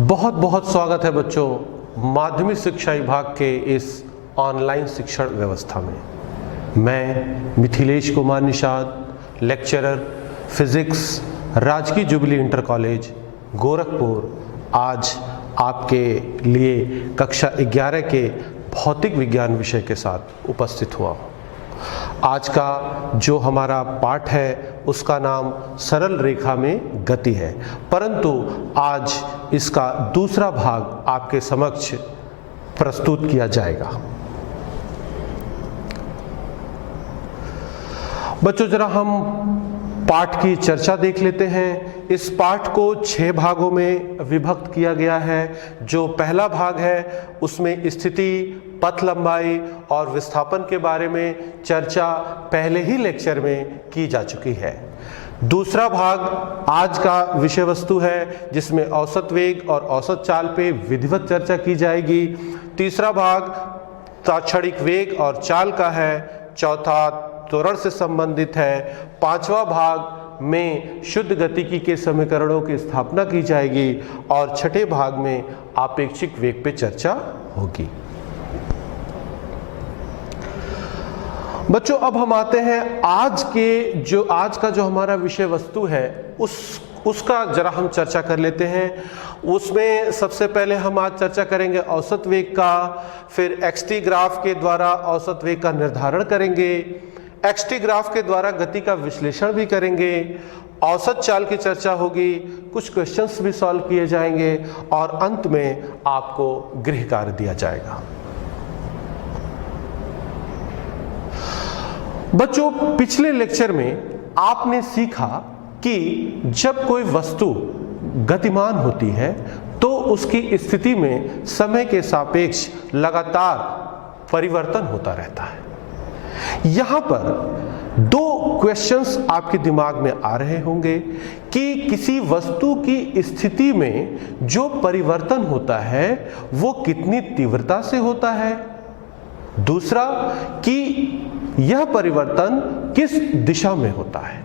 बहुत बहुत स्वागत है बच्चों माध्यमिक शिक्षा विभाग के इस ऑनलाइन शिक्षण व्यवस्था में। मैं मिथिलेश कुमार निषाद, लेक्चरर फिजिक्स, राजकीय जुबली इंटर कॉलेज गोरखपुर, आज आपके लिए कक्षा 11 के भौतिक विज्ञान विषय के साथ उपस्थित हुआ हूँ। आज का जो हमारा पाठ है उसका नाम सरल रेखा में गति है, परंतु आज इसका दूसरा भाग आपके समक्ष प्रस्तुत किया जाएगा। बच्चों, जरा हम पाठ की चर्चा देख लेते हैं। इस पाठ को 6 भागों में विभक्त किया गया है। जो पहला भाग है उसमें स्थिति, पथ लंबाई और विस्थापन के बारे में चर्चा पहले ही लेक्चर में की जा चुकी है। दूसरा भाग आज का विषय वस्तु है जिसमें औसत वेग और औसत चाल पे विधिवत चर्चा की जाएगी। तीसरा भाग तात्क्षणिक वेग और चाल का है। चौथा त्वरण से संबंधित है। पांचवा भाग में शुद्ध गतिकी के समीकरणों की स्थापना की जाएगी और छठे भाग में आपेक्षिक वेग पे चर्चा होगी। बच्चों, अब हम आते हैं आज का जो हमारा विषय वस्तु है उसका जरा हम चर्चा कर लेते हैं। उसमें सबसे पहले हम आज चर्चा करेंगे औसत वेग का, फिर एक्सटी ग्राफ के द्वारा औसत वेग का निर्धारण करेंगे, एक्सटी ग्राफ के द्वारा गति का विश्लेषण भी करेंगे, औसत चाल की चर्चा होगी, कुछ क्वेश्चंस भी सॉल्व किए जाएंगे और अंत में आपको गृह कार्य दिया जाएगा। बच्चों, पिछले लेक्चर में आपने सीखा कि जब कोई वस्तु गतिमान होती है तो उसकी स्थिति में समय के सापेक्ष लगातार परिवर्तन होता रहता है। यहां पर 2 क्वेश्चंस आपके दिमाग में आ रहे होंगे कि किसी वस्तु की स्थिति में जो परिवर्तन होता है वो कितनी तीव्रता से होता है, दूसरा कि यह परिवर्तन किस दिशा में होता है।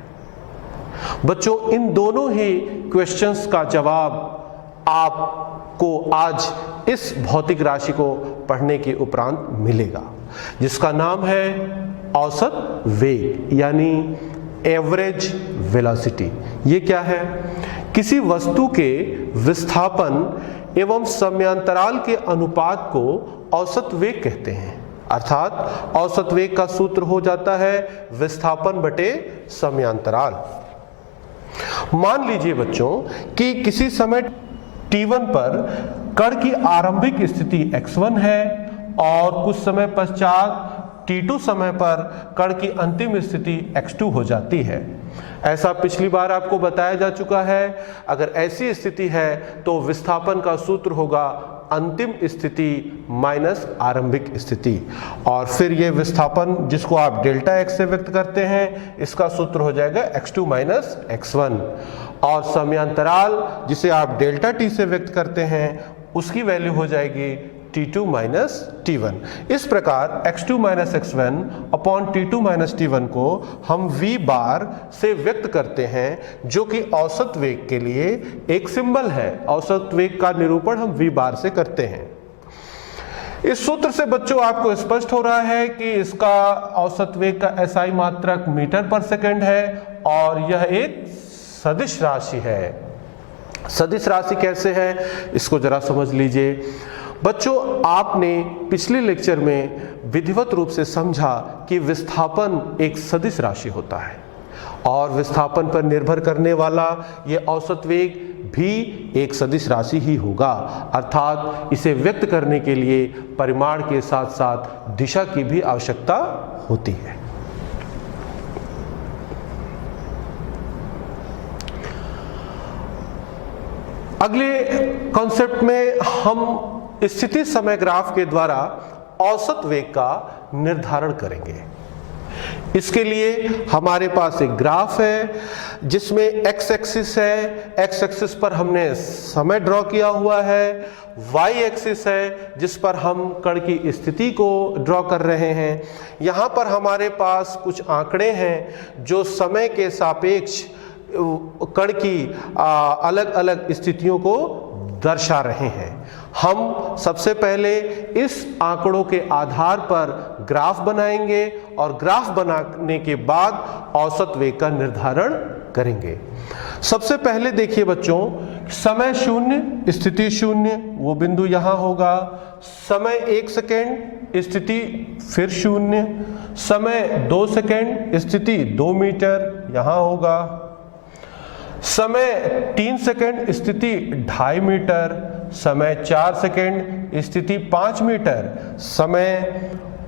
बच्चों, इन दोनों ही क्वेश्चंस का जवाब आपको आज इस भौतिक राशि को पढ़ने के उपरांत मिलेगा, जिसका नाम है औसत वेग यानी एवरेज वेलोसिटी। ये क्या है? किसी वस्तु के विस्थापन एवं समयांतराल के अनुपात को औसत वेग कहते हैं। अर्थात औसत वेग का सूत्र हो जाता है विस्थापन बटे समयांतराल। मान लीजिए बच्चों कि किसी समय t1 पर कण की आरंभिक स्थिति x1 है और कुछ समय पश्चात t2 समय पर कण की अंतिम स्थिति x2 हो जाती है। ऐसा पिछली बार आपको बताया जा चुका है। अगर ऐसी स्थिति है तो विस्थापन का सूत्र होगा अंतिम स्थिति माइनस आरंभिक स्थिति, और फिर ये विस्थापन जिसको आप डेल्टा x से व्यक्त करते हैं इसका सूत्र हो जाएगा x2 माइनस x1, और समयांतराल जिसे आप डेल्टा t से व्यक्त करते हैं उसकी वैल्यू हो जाएगी t2 माइनस t1। इस प्रकार x2 minus x1 upon t2 minus t1 को हम v बार से व्यक्त करते हैं, जो कि औसत वेग के लिए एक सिंबल है। औसत वेग का निरूपण हम v बार से करते हैं। इस सूत्र से बच्चों आपको स्पष्ट हो रहा है कि इसका औसत वेग का SI मात्रक मीटर पर सेकंड है और यह एक सदिश राशि है। सदिश राशि कैसे है इसको जरा समझ लीजिए। बच्चों, आपने पिछले लेक्चर में विधिवत रूप से समझा कि विस्थापन एक सदिश राशि होता है और विस्थापन पर निर्भर करने वाला ये औसत वेग भी एक सदिश राशि ही होगा। अर्थात इसे व्यक्त करने के लिए परिमाण के साथ साथ दिशा की भी आवश्यकता होती है। अगले कॉन्सेप्ट में हम स्थिति समय ग्राफ के द्वारा औसत वेग का निर्धारण करेंगे। इसके लिए हमारे पास एक ग्राफ है जिसमें x एक्सिस है। x एक्सिस पर हमने समय ड्रॉ किया हुआ है। y एक्सिस है जिस पर हम कण की स्थिति को ड्रॉ कर रहे हैं। यहाँ पर हमारे पास कुछ आंकड़े हैं जो समय के सापेक्ष कण की अलग अलग स्थितियों को दर्शा रहे हैं। हम सबसे पहले इस आंकड़ों के आधार पर ग्राफ बनाएंगे और ग्राफ बनाने के बाद औसत वेग का निर्धारण करेंगे। सबसे पहले देखिए बच्चों, समय शून्य, स्थिति शून्य, वो बिंदु यहां होगा। समय 1 सेकेंड, स्थिति फिर शून्य। समय 2 सेकेंड, स्थिति 2 मीटर, यहां होगा। समय 3 सेकेंड, स्थिति 2.5 मीटर। समय 4 सेकेंड, स्थिति 5 मीटर। समय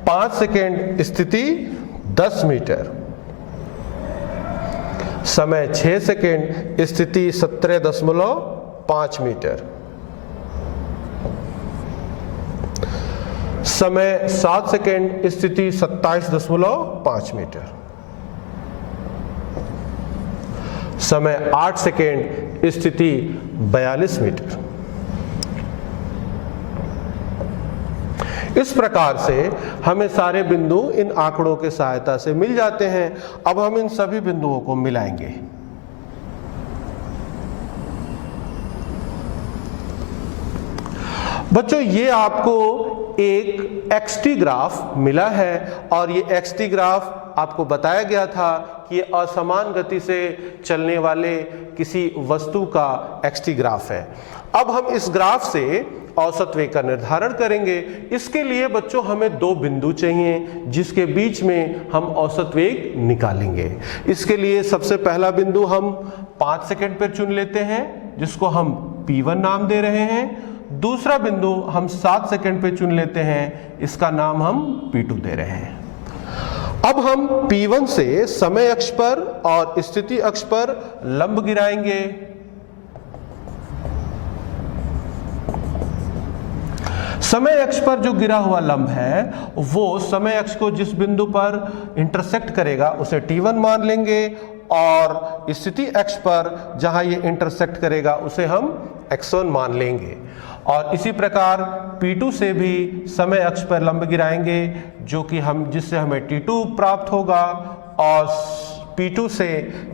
5 सेकेंड, स्थिति 10 मीटर। समय 6 सेकेंड, स्थिति 17.5 मीटर। समय 7 सेकेंड, स्थिति 27.5 मीटर। समय 8 सेकेंड, स्थिति 42 मीटर। इस प्रकार से हमें सारे बिंदु इन आंकड़ों के सहायता से मिल जाते हैं। अब हम इन सभी बिंदुओं को मिलाएंगे। बच्चों, ये आपको एक एक्सटी ग्राफ मिला है और ये एक्सटी ग्राफ आपको बताया गया था कि ये असमान गति से चलने वाले किसी वस्तु का एक्सटी ग्राफ है। अब हम इस ग्राफ से औसत वेग का निर्धारण करेंगे। इसके लिए बच्चों हमें 2 बिंदु चाहिए जिसके बीच में हम औसत वेग निकालेंगे। इसके लिए सबसे पहला बिंदु हम 5 सेकेंड पर चुन लेते हैं जिसको हम P1 नाम दे रहे हैं। दूसरा बिंदु हम 7 सेकेंड पे चुन लेते हैं, इसका नाम हम P2 दे रहे हैं। अब हम P1 से समय अक्ष पर और स्थिति अक्ष पर लंब गिराएंगे। समय अक्ष पर जो गिरा हुआ लंब है वो समय अक्ष को जिस बिंदु पर इंटरसेक्ट करेगा उसे T1 मान लेंगे और स्थिति अक्ष पर जहां ये इंटरसेक्ट करेगा उसे हम x1 मान लेंगे। और इसी प्रकार P2 से भी समय अक्ष पर लंब गिराएंगे जो कि जिससे हमें T2 प्राप्त होगा और P2 से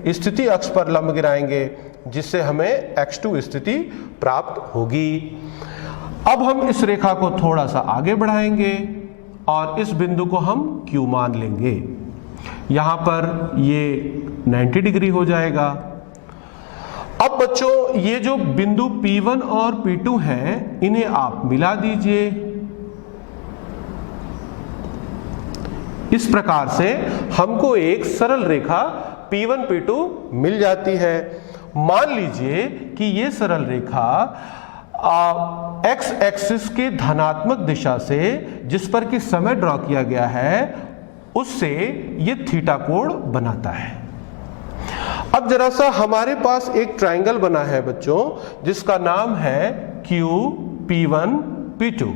स्थिति अक्ष पर लंब गिराएंगे जिससे हमें x2 स्थिति प्राप्त होगी। अब हम इस रेखा को थोड़ा सा आगे बढ़ाएंगे और इस बिंदु को हम Q मान लेंगे। यहां पर ये 90 डिग्री हो जाएगा। अब बच्चों, ये जो बिंदु P1 और P2 हैं इन्हें आप मिला दीजिए। इस प्रकार से हमको एक सरल रेखा P1 P2 मिल जाती है। मान लीजिए कि ये सरल रेखा एक्स एक्सिस के धनात्मक दिशा से जिस पर कि समय ड्रॉ किया गया है उससे ये थीटा कोण बनाता है। अब जरा सा हमारे पास एक ट्रायंगल बना है बच्चों जिसका नाम है QP1 P2।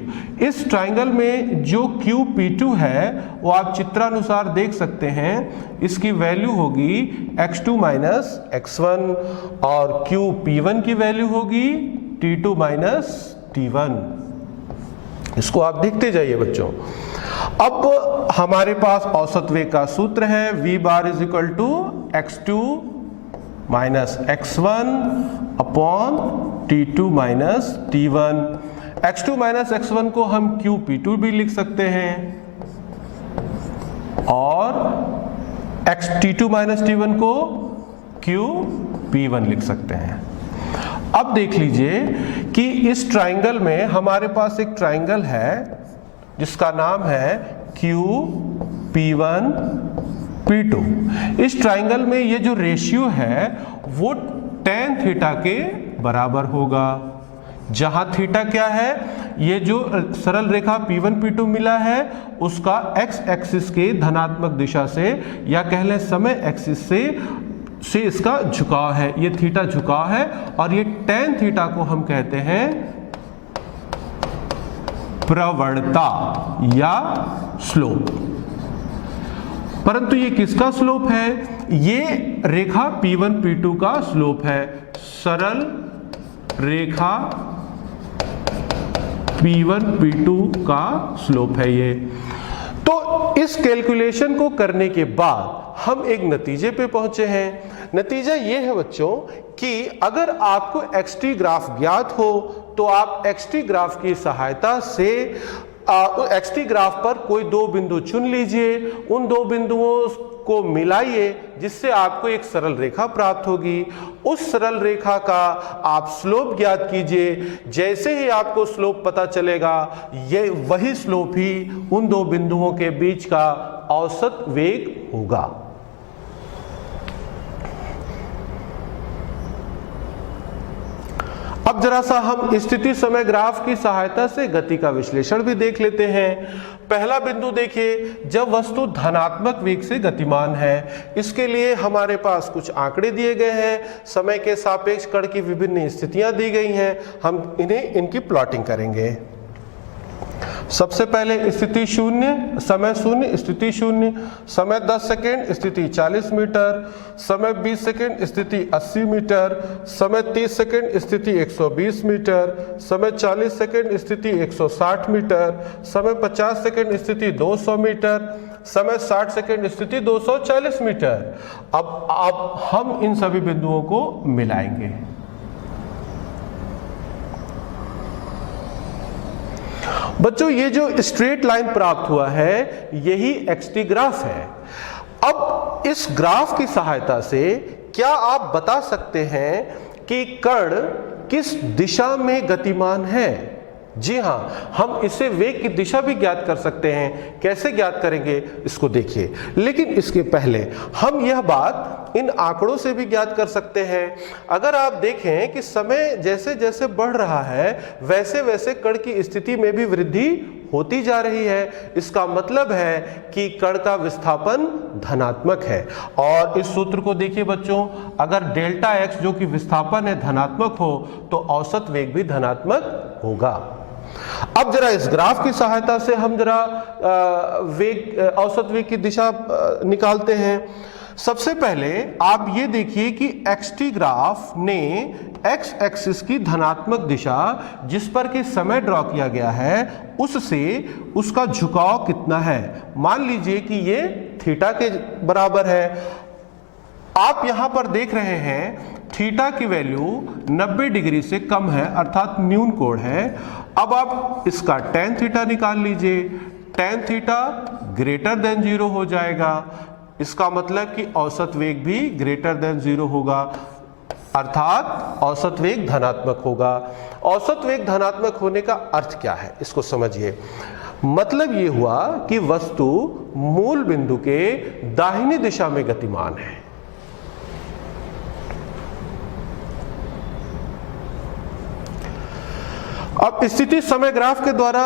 इस ट्रायंगल में जो QP2 है वो आप चित्रानुसार देख सकते हैं। इसकी वैल्यू होगी x2 माइनस x1 और QP1 की वैल्यू होगी T2 माइनस T1। इसको आप देखते जाइए बच्चों। अब हमारे पास औसत वेग का सूत्र है v bar is equal to x2 minus x1 upon T2 minus T1। x2 minus x1 को हम QP2 भी लिख सकते हैं और T2 माइनस T1 को QP1 लिख सकते हैं। अब देख लीजिए कि इस ट्रायंगल में हमारे पास एक ट्रायंगल है जिसका नाम है QP1 P2। इस ट्रायंगल में ये जो रेशियो है वो tan थीटा के बराबर होगा, जहां थीटा क्या है, ये जो सरल रेखा P1 P2 मिला है उसका x एक्सिस के धनात्मक दिशा से या कह लें समय एक्सिस से इसका झुकाव है। ये थीटा झुकाव है और ये tan थीटा को हम कहते हैं प्रवणता या स्लोप। परंतु ये किसका स्लोप है? ये रेखा P1 P2 का स्लोप है। सरल रेखा P1 P2 का स्लोप है ये। तो इस कैलकुलेशन को करने के बाद हम एक नतीजे पे पहुंचे हैं। नतीजा ये है बच्चों कि अगर आपको एक्सटी ग्राफ ज्ञात हो तो आप एक्सटी ग्राफ की सहायता से एक्सटी ग्राफ पर कोई दो बिंदु चुन लीजिए, उन दो बिंदुओं को मिलाइए जिससे आपको एक सरल रेखा प्राप्त होगी। उस सरल रेखा का आप स्लोप ज्ञात कीजिए। जैसे ही आपको स्लोप पता चलेगा, ये वही स्लोप ही उन दो बिंदुओं के बीच का औसत वेग होगा। अब जरा सा हम स्थिति समय ग्राफ की सहायता से गति का विश्लेषण भी देख लेते हैं। पहला बिंदु देखिए, जब वस्तु धनात्मक वेग से गतिमान है, इसके लिए हमारे पास कुछ आंकड़े दिए गए हैं, समय के सापेक्ष कण की विभिन्न स्थितियां दी गई हैं। हम इनकी प्लॉटिंग करेंगे। सबसे पहले स्थिति शून्य, समय शून्य, स्थिति शून्य, समय 10 सेकेंड, स्थिति 40 मीटर, समय 20 सेकेंड, स्थिति 80 मीटर, समय 30 सेकेंड, स्थिति 120 मीटर, समय 40 सेकेंड, स्थिति 160 मीटर, समय 50 सेकेंड, स्थिति 200 मीटर, समय 60 सेकेंड, स्थिति 240 मीटर। अब हम इन सभी बिंदुओं को मिलाएंगे। बच्चों, ये जो स्ट्रेट लाइन प्राप्त हुआ है यही एक्सटी ग्राफ है। अब इस ग्राफ की सहायता से क्या आप बता सकते हैं कि कण किस दिशा में गतिमान है? जी हाँ, हम इससे वेग की दिशा भी ज्ञात कर सकते हैं। कैसे ज्ञात करेंगे इसको देखिए, लेकिन इसके पहले हम यह बात इन आंकड़ों से भी ज्ञात कर सकते हैं। अगर आप देखें कि समय जैसे जैसे बढ़ रहा है वैसे वैसे कण की स्थिति में भी वृद्धि होती जा रही है। इसका मतलब है कि कण का विस्थापन धनात्मक है। और इस सूत्र को देखिए बच्चों, अगर डेल्टा एक्स जो कि विस्थापन है धनात्मक हो तो औसत वेग भी धनात्मक होगा। अब जरा इस ग्राफ की सहायता से हम जरा औसत वेग की दिशा निकालते हैं। सबसे पहले आप ये देखिए कि एक्सटी ग्राफ ने एक्स एक्सिस की धनात्मक दिशा जिस पर कि समय ड्रॉ किया गया है उससे उसका झुकाव कितना है। मान लीजिए कि ये थीटा के बराबर है। आप यहां पर देख रहे हैं थीटा की वैल्यू 90 डिग्री से कम है, अर्थात न्यून कोण है। अब आप इसका tan थीटा निकाल लीजिए। tan थीटा ग्रेटर देन 0 हो जाएगा। इसका मतलब कि औसत वेग भी ग्रेटर देन 0 होगा, अर्थात औसत वेग धनात्मक होगा। औसत वेग धनात्मक होने का अर्थ क्या है इसको समझिए। मतलब ये हुआ कि वस्तु मूल बिंदु के दाहिनी दिशा में गतिमान है। अब स्थिति समय ग्राफ के द्वारा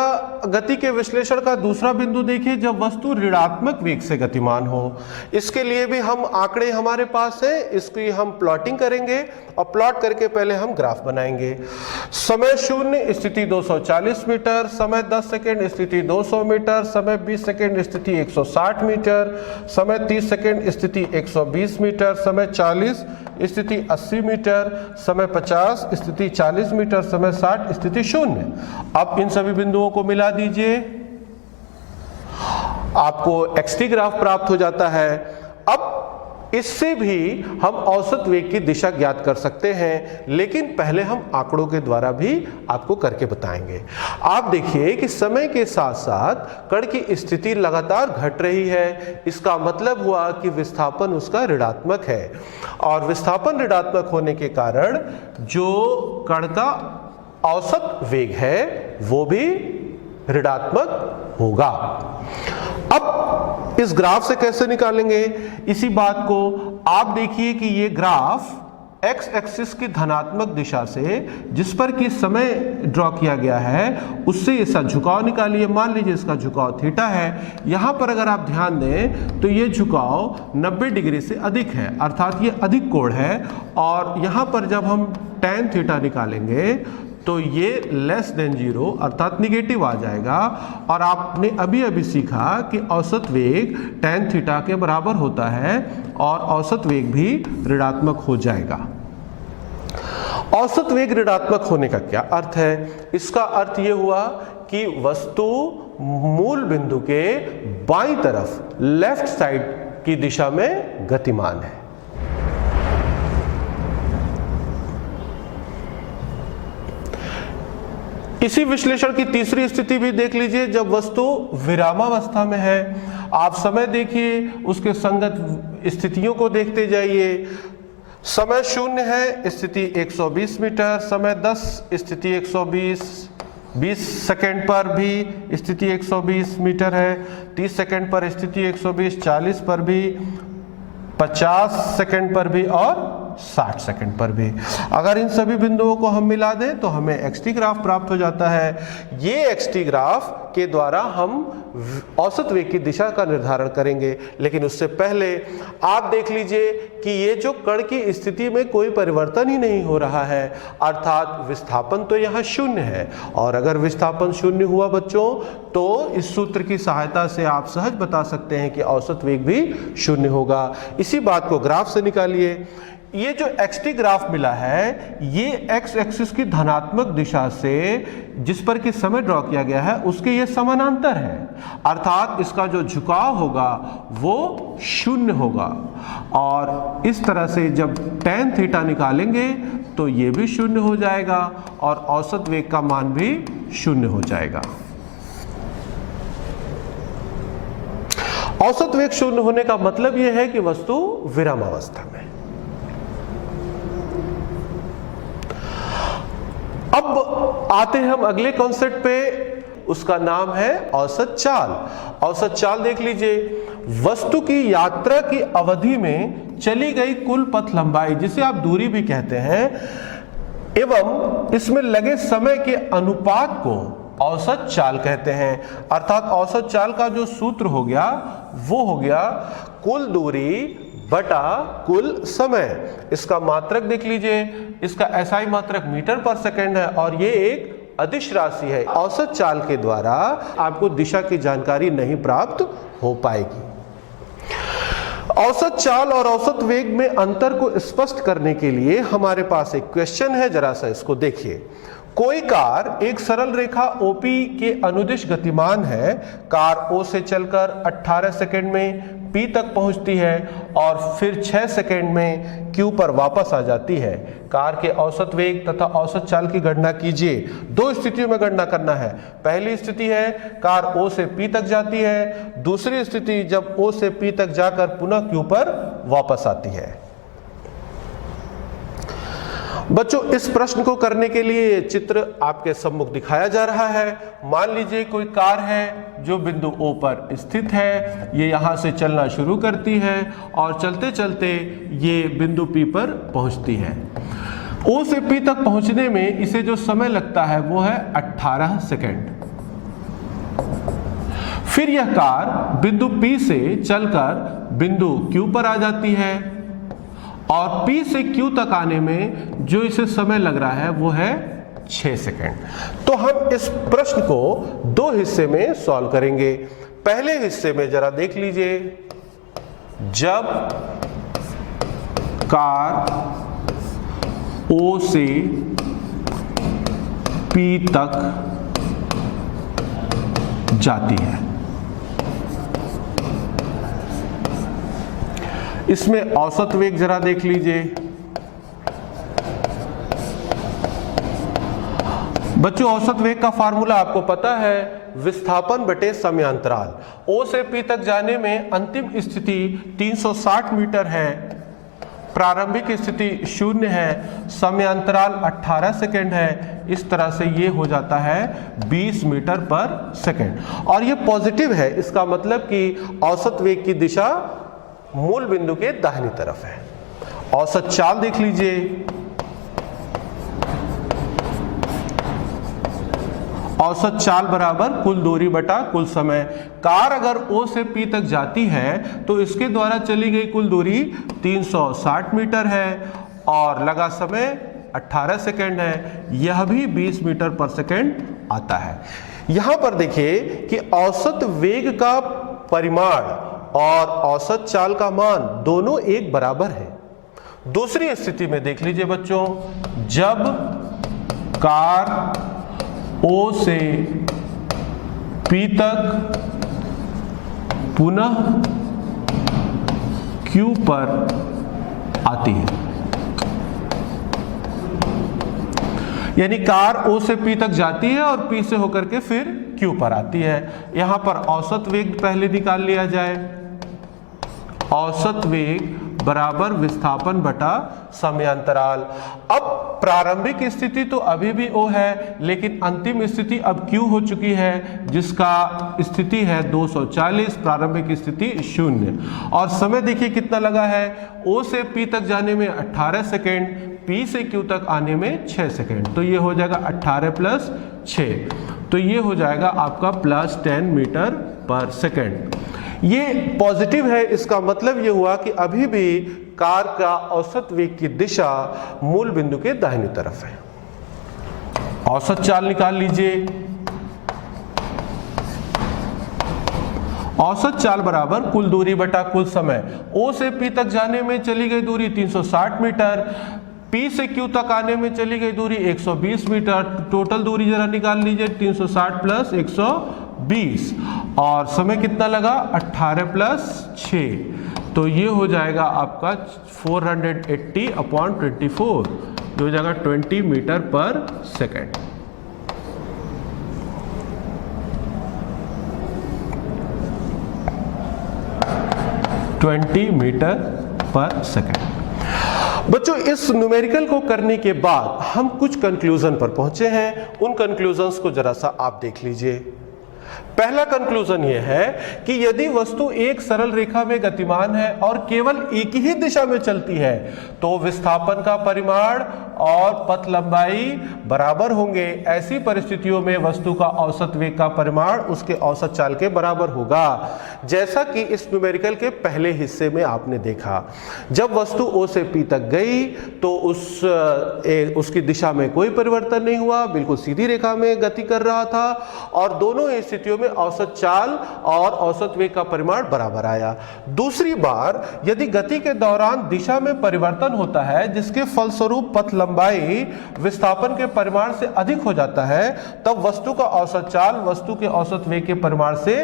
गति के विश्लेषण का दूसरा बिंदु देखिए, जब वस्तु ऋणात्मक वेग से गतिमान हो। इसके लिए भी हम आंकड़े हमारे पास है, इसकी हम प्लॉटिंग करेंगे और प्लॉट करके पहले हम ग्राफ बनाएंगे। समय शून्य, स्थिति 240 मीटर, समय 10 सेकेंड, स्थिति 200 मीटर, समय 20 सेकेंड, स्थिति 160 मीटर, समय 30 सेकेंड, स्थिति 120 मीटर, समय 40, स्थिति 80 मीटर, समय 50, स्थिति 40 मीटर, समय 60, स्थिति 0। अब इन सभी बिंदुओं को मिला दीजिए, आपको एक्सटी ग्राफ प्राप्त हो जाता है। अब इससे भी हम औसत वेग की दिशा ज्ञात कर सकते हैं, लेकिन पहले हम आंकड़ों के द्वारा भी आपको करके बताएंगे। आप देखिए कि समय के साथ साथ कण की स्थिति लगातार घट रही है। इसका मतलब हुआ कि विस्थापन उसका ऋणात्मक है, और विस्थापन ऋणात्मक होने के कारण जो कण का औसत वेग है वो भी ऋणात्मक होगा। अब इस ग्राफ से कैसे निकालेंगे इसी बात को आप देखिए कि ये ग्राफ एक्स एक्सिस की धनात्मक दिशा से जिस पर कि समय ड्रॉ किया गया है उससे इसका झुकाव निकालिए। मान लीजिए इसका झुकाव थीटा है। यहां पर अगर आप ध्यान दें तो ये झुकाव 90 डिग्री से अधिक है, अर्थात ये अधिक कोण है। और यहां पर जब हम tan थीटा निकालेंगे तो ये लेस देन 0 अर्थात निगेटिव आ जाएगा। और आपने अभी अभी सीखा कि औसत वेग tan थीटा के बराबर होता है और औसत वेग भी ऋणात्मक हो जाएगा। औसत वेग ऋणात्मक होने का क्या अर्थ है? इसका अर्थ ये हुआ कि वस्तु मूल बिंदु के बाईं तरफ लेफ्ट साइड की दिशा में गतिमान है। इसी विश्लेषण की तीसरी स्थिति भी देख लीजिए, जब वस्तु विरामावस्था में है। आप समय देखिए, उसके संगत स्थितियों को देखते जाइए। समय 0 है, स्थिति 120 मीटर, समय 10, स्थिति 120, 20 सेकंड पर भी स्थिति 120 मीटर है, 30 सेकंड पर स्थिति 120, 40 पर भी, 50 सेकंड पर भी और 60 सेकंड पर भी। अगर इन सभी बिंदुओं को हम मिला दें तो हमें एक्सटी ग्राफ प्राप्त हो जाता है। ये एक्सटी ग्राफ के द्वारा हम औसत वेग की दिशा का निर्धारण करेंगे, लेकिन उससे पहले आप देख लीजिए कि ये जो कण की स्थिति में कोई परिवर्तन ही नहीं हो रहा है, अर्थात विस्थापन तो यहाँ 0 है। और अगर विस्थापन 0 हुआ बच्चों, तो इस सूत्र की सहायता से आप सहज बता सकते हैं कि औसत वेग भी 0 होगा। इसी बात को ग्राफ से निकालिए। ये जो एक्सटी ग्राफ मिला है, ये एक्स एक्सिस की धनात्मक दिशा से जिस पर कि समय ड्रॉ किया गया है उसके ये समानांतर है, अर्थात इसका जो झुकाव होगा वो 0 होगा। और इस तरह से जब tan थीटा निकालेंगे तो ये भी 0 हो जाएगा और औसत वेग का मान भी 0 हो जाएगा। औसत वेग 0 होने का मतलब यह है कि वस्तु विरामावस्था में। अब आते हैं हम अगले कॉन्सेप्ट पे, उसका नाम है औसत चाल। औसत चाल देख लीजिए, वस्तु की यात्रा की अवधि में चली गई कुल पथ लंबाई, जिसे आप दूरी भी कहते हैं, एवं इसमें लगे समय के अनुपात को औसत चाल कहते हैं। अर्थात औसत चाल का जो सूत्र हो गया वो हो गया कुल दूरी बटा कुल समय। इसका मात्रक देख लीजिए, इसका SI मात्रक मीटर पर सेकंड है और ये एक अदिश राशि है। औसत चाल के द्वारा आपको दिशा की जानकारी नहीं प्राप्त हो पाएगी। औसत चाल और औसत वेग में अंतर को स्पष्ट करने के लिए हमारे पास एक क्वेश्चन है, जरा सा इसको देखिए। कोई कार एक सरल रेखा OP के अनुदिश गतिमान है। कार O से चलकर 18 सेकंड में P तक पहुंचती है और फिर 6 सेकंड में Q पर वापस आ जाती है। कार के औसत वेग तथा औसत चाल की गणना कीजिए। दो स्थितियों में गणना करना है। पहली स्थिति है कार O से P तक जाती है, दूसरी स्थिति जब O से P तक जाकर पुनः Q पर वापस आती है। बच्चों, इस प्रश्न को करने के लिए चित्र आपके सम्मुख दिखाया जा रहा है। मान लीजिए कोई कार है जो बिंदु O पर स्थित है। ये यहाँ से चलना शुरू करती है और चलते चलते ये बिंदु P पर पहुँचती है। O से P तक पहुँचने में इसे जो समय लगता है वो है 18 सेकंड। फिर यह कार बिंदु P से चलकर बिंदु Q पर आ जाती है और P से Q तक आने में जो इसे समय लग रहा है वो है 6 सेकंड। तो हम इस प्रश्न को दो हिस्से में सॉल्व करेंगे। पहले हिस्से में जरा देख लीजिए, जब कार O से P तक जाती है, इसमें औसत वेग जरा देख लीजिए। बच्चों, औसत वेग का फार्मूला आपको पता है, विस्थापन बटे समयांतराल। O से P तक जाने में अंतिम स्थिति 360 मीटर है, प्रारंभिक स्थिति 0 है, समयांतराल 18 सेकंड है। इस तरह से ये हो जाता है 20 मीटर पर सेकंड और ये पॉजिटिव है। इसका मतलब कि औसत वेग की दिशा मूल बिंदु के दाहिनी तरफ है। औसत चाल देख लीजिए, औसत चाल बराबर कुल दूरी बटा कुल समय। कार अगर O से P तक जाती है तो इसके द्वारा चली गई कुल दूरी 360 मीटर है और लगा समय 18 सेकंड है। यह भी 20 मीटर पर सेकंड आता है। यहां पर देखिए कि औसत वेग का परिमाण और औसत चाल का मान दोनों एक बराबर है। दूसरी स्थिति में देख लीजिए बच्चों, जब कार O से P तक पुनः Q पर आती है। यानी कार O से P तक जाती है और P से होकर के फिर Q पर आती है। यहां पर औसत वेग पहले निकाल लिया जाए। औसत वेग बराबर विस्थापन बटा समयांतराल। अब प्रारंभिक स्थिति तो अभी भी O है, लेकिन अंतिम स्थिति अब Q हो चुकी है, जिसका स्थिति है 240, प्रारंभिक स्थिति 0। और समय देखिए कितना लगा है, O से P तक जाने में 18 सेकेंड, P से Q तक आने में 6 सेकेंड। तो ये हो जाएगा 18 प्लस 6, तो ये हो जाएगा आपका प्लस 10 मीटर पर सेकेंड। ये पॉजिटिव है, इसका मतलब ये हुआ कि अभी भी कार का औसत वेग की दिशा मूल बिंदु के दाहिनी तरफ है। औसत चाल निकाल लीजिए। औसत चाल बराबर कुल दूरी बटा कुल समय। O से P तक जाने में चली गई दूरी 360 मीटर, P से Q तक आने में चली गई दूरी 120 मीटर। टोटल दूरी जरा निकाल लीजिए, 360 प्लस 120, और समय कितना लगा 18 प्लस 6, तो ये हो जाएगा आपका 480/24, जो हो जाएगा 20 मीटर पर सेकेंड। मीटर पर सेकेंड। बच्चों, इस न्यूमेरिकल को करने के बाद हम कुछ कंक्लूजन पर पहुंचे हैं। उन कंक्लूजन्स को जरा सा आप देख लीजिए। पहला कंक्लूजन यह है कि यदि वस्तु एक सरल रेखा में गतिमान है और केवल एक ही दिशा में चलती है, तो विस्थापन का परिमाण और पथ लंबाई बराबर होंगे। ऐसी परिस्थितियों में वस्तु का औसत वेग का परिमाण उसके औसत चाल के बराबर होगा। जैसा कि इस न्यूमेरिकल के पहले हिस्से में आपने देखा, जब वस्तु O से P तक गई तो उसकी दिशा में कोई परिवर्तन नहीं हुआ, बिल्कुल सीधी रेखा में गति कर रहा था, और दोनों स्थितियों में औसत चाल और औसत वेग का परिमाण बराबर आया। दूसरी बार यदि गति के दौरान दिशा में परिवर्तन होता है, जिसके फलस्वरूप पथ लंबाई विस्थापन के परिमाण से अधिक हो जाता है, तब वस्तु का औसत चाल वस्तु के औसत वेग के परिमाण से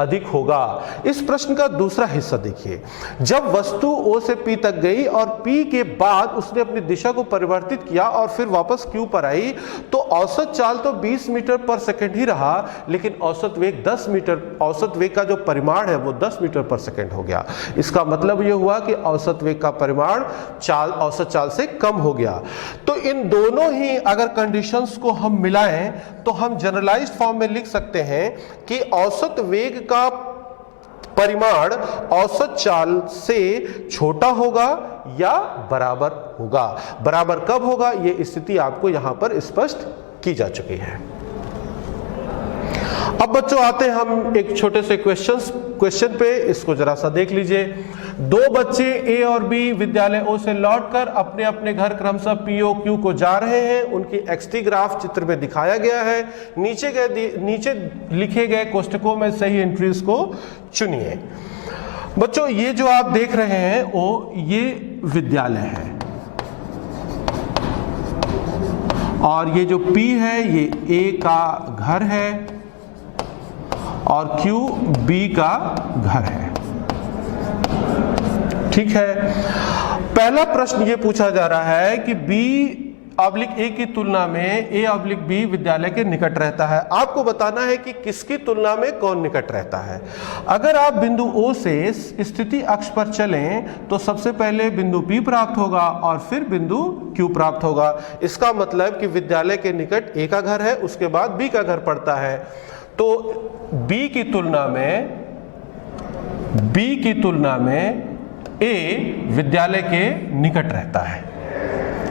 अधिक होगा। इस प्रश्न का दूसरा हिस्सा देखिए। जब वस्तु O से P तक गई और P के बाद उसने अपनी दिशा को परिवर्तित किया और फिर वापस Q पर आई, तो औसत चाल तो 20 मीटर पर सेकंड ही रहा, लेकिन औसत वेग 10 मीटर, औसत वेग का जो परिमाण है वो 10 मीटर पर सेकंड हो गया। इसका मतलब यह हुआ कि औसत वेग का परिमाण औसत चाल से कम हो गया। तो इन दोनों ही अगर कंडीशंस को हम मिलाएं तो हम जनरलाइज्ड फॉर्म में लिख सकते हैं कि औसत वेग का परिमाण औसत चाल से छोटा होगा या बराबर होगा। बराबर कब होगा, यह स्थिति आपको यहां पर स्पष्ट की जा चुकी है। अब बच्चों आते हैं हम एक छोटे से क्वेश्चन पे, इसको जरा सा देख लीजिए। दो बच्चे A और B विद्यालय O से लौटकर अपने अपने घर क्रमशः PO Q को जा रहे हैं। उनकी XT ग्राफ चित्र में दिखाया गया है। नीचे लिखे गए कोष्टकों में सही एंट्रीज को चुनिए। बच्चों, ये जो आप देख रहे हैं ये विद्यालय है, और ये जो P है ये A का घर है और Q B का घर है। ठीक है। पहला प्रश्न ये पूछा जा रहा है कि B/A की तुलना में A/B विद्यालय के निकट रहता है। आपको बताना है कि किसकी तुलना में कौन निकट रहता है। अगर आप बिंदु O से स्थिति अक्ष पर चलें तो सबसे पहले बिंदु P प्राप्त होगा और फिर बिंदु Q प्राप्त होगा। इसका मतलब कि विद्यालय के निकट A का घर है, उसके बाद B का घर पड़ता है। तो B की तुलना में A विद्यालय के निकट रहता है।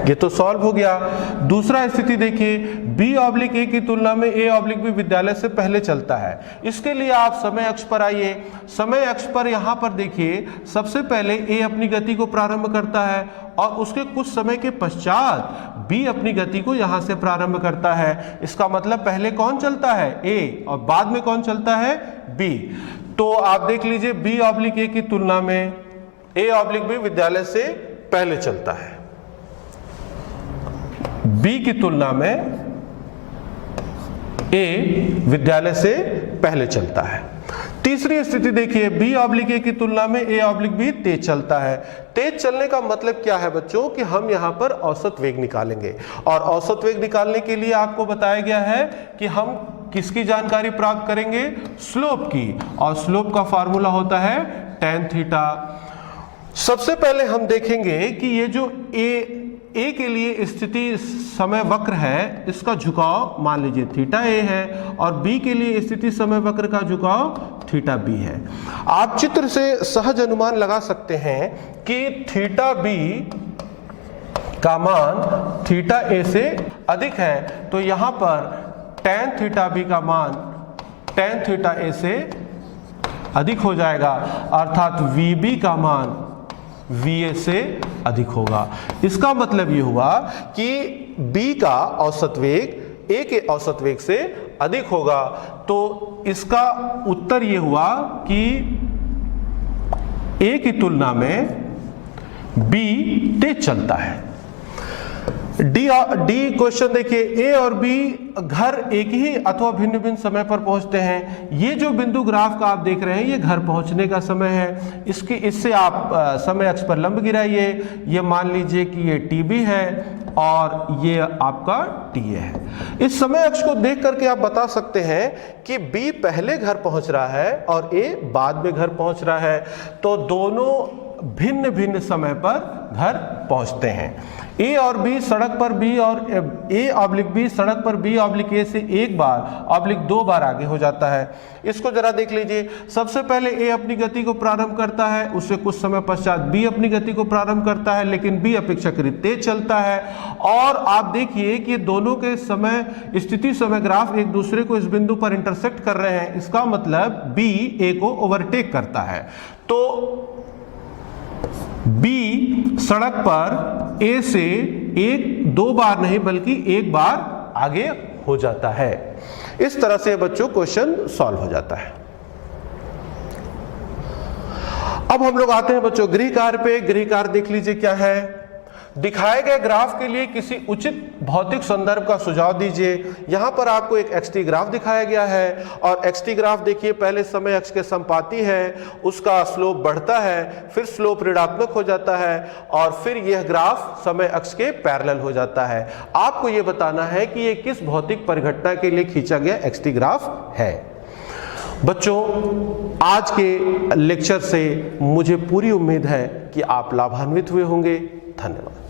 ये तो सॉल्व हो गया। दूसरा स्थिति देखिए, B/A की तुलना में A/B विद्यालय से पहले चलता है। इसके लिए आप समय अक्ष पर आइए। समय अक्ष पर यहां पर देखिए, सबसे पहले A अपनी गति को प्रारंभ करता है और उसके कुछ समय के पश्चात B अपनी गति को यहां से प्रारंभ करता है। इसका मतलब पहले कौन चलता है, A, और बाद में कौन चलता है, B। तो आप देख लीजिए, B/A की तुलना में A/B विद्यालय से पहले चलता है। B की तुलना में A विद्यालय से पहले चलता है। तीसरी स्थिति देखिए, बी ऑब्लिक ए की तुलना में ए ऑब्लिक बी तेज चलता है। तेज चलने का मतलब क्या है बच्चों कि हम यहां पर औसत वेग निकालेंगे, और औसत वेग निकालने के लिए आपको बताया गया है कि हम किसकी जानकारी प्राप्त करेंगे, स्लोप की, और स्लोप का फार्मूला होता है tan थीटा। सबसे पहले हम देखेंगे कि ये जो ए के लिए स्थिति समय वक्र है, इसका झुकाव मान लीजिए थीटा ए है, और बी के लिए स्थिति समय वक्र का झुकाव थीटा बी है। आप चित्र से सहज अनुमान लगा सकते हैं कि थीटा बी का मान थीटा ए से अधिक है, तो यहां पर tan थीटा बी का मान tan थीटा ए से अधिक हो जाएगा, अर्थात VB का मान VA से अधिक होगा। इसका मतलब ये हुआ कि B का औसत वेग A के औसत वेग से अधिक होगा, तो इसका उत्तर ये हुआ कि A की तुलना में B तेज चलता है। डी क्वेश्चन देखिए, ए और बी घर एक ही अथवा भिन्न भिन्न समय पर पहुंचते हैं। ये जो बिंदु ग्राफ का आप देख रहे हैं, ये घर पहुंचने का समय है। इससे आप समय अक्ष पर लंब गिराइए। ये मान लीजिए कि ये टीबी है और ये आपका टीए है। इस समय अक्ष को देख करके आप बता सकते हैं कि बी पहले घर पहुंच रहा है और ए बाद में घर पहुंच रहा है, तो दोनों भिन्न भिन्न समय पर घर पहुंचते हैं। ए और बी सड़क पर बी और ए ऑब्लिक बी सड़क पर बी ऑब्लिक ए से एक बार ऑब्लिक दो बार आगे हो जाता है। इसको जरा देख लीजिए। सबसे पहले ए अपनी गति को प्रारंभ करता है, उससे कुछ समय पश्चात बी अपनी गति को प्रारंभ करता है, लेकिन बी अपेक्षाकृत तेज चलता है। और आप देखिए कि दोनों के समय स्थिति समय ग्राफ एक दूसरे को इस बिंदु पर इंटरसेक्ट कर रहे हैं। इसका मतलब बी ए को ओवरटेक करता है, तो बी सड़क पर ए से एक दो बार नहीं बल्कि एक बार आगे हो जाता है। इस तरह से बच्चों क्वेश्चन सॉल्व हो जाता है। अब हम लोग आते हैं बच्चों गृह कार्य पे। गृह कार्य देख लीजिए क्या है। दिखाए गए ग्राफ के लिए किसी उचित भौतिक संदर्भ का सुझाव दीजिए। यहां पर आपको एक एक्सटी ग्राफ दिखाया गया है, और एक्सटी ग्राफ देखिए पहले समय अक्ष के संपाती है, उसका स्लोप बढ़ता है, फिर स्लोप ऋणात्मक हो जाता है, और फिर यह ग्राफ समय अक्ष के पैरेलल हो जाता है। आपको यह बताना है कि यह किस भौतिक परिघटना के लिए खींचा गया एक्सटी ग्राफ है। बच्चों, आज के लेक्चर से मुझे पूरी उम्मीद है कि आप लाभान्वित हुए होंगे। धन्यवाद।